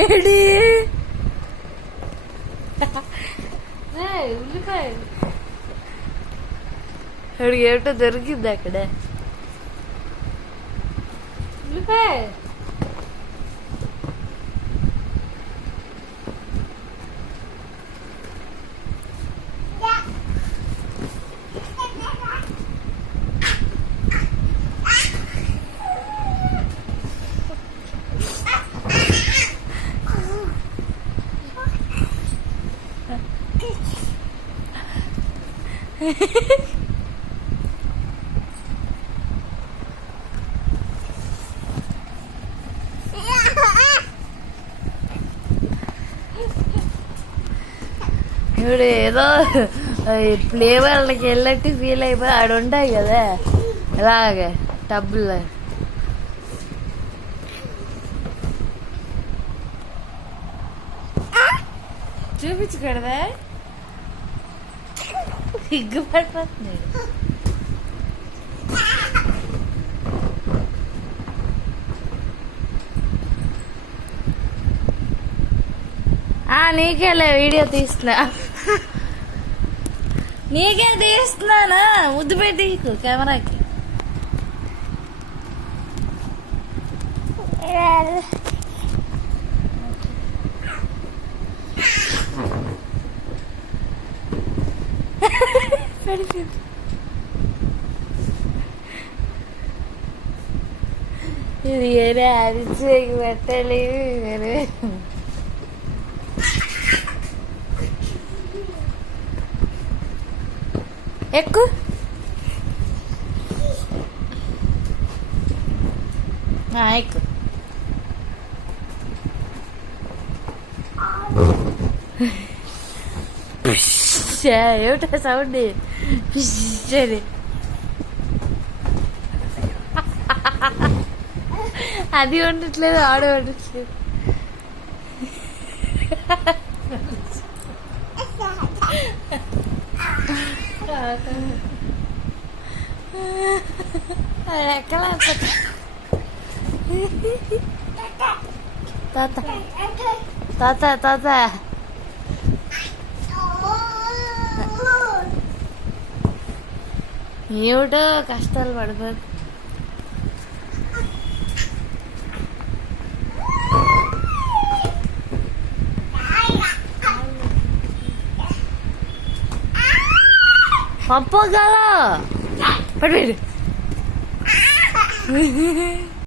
AD ఉల్లిపాయ ఏటో దొరికింది అక్కడ ఉల్లిపాయ. ఇప్పుడు ఏదో ప్లే వాళ్ళకి వెళ్ళట్టు ఫీల్ అయిపోయి ఆడ ఉంటాయి కదా అలాగే టబ్బుల్లో. చూపించకూడదా సిగ్గుపడిపోతుంది. నీకేలే వీడియో తీస్తున్నా, నీకే తీస్తున్నానా ముద్దు పెట్టి కెమెరాకి. ఇది ఏరే అరిచి పెట్టాలి. ఎక్కు ఎక్కు. ఏమిటా సౌండ్ పిచ్చది. అది ఉండట్లేదు, ఆడ ఉండట్లేదు. ఎక్కడ తాత తాత తాత ఏమిటో కష్టాలు పడిపోదు. పంపగల పడిపోయాడు.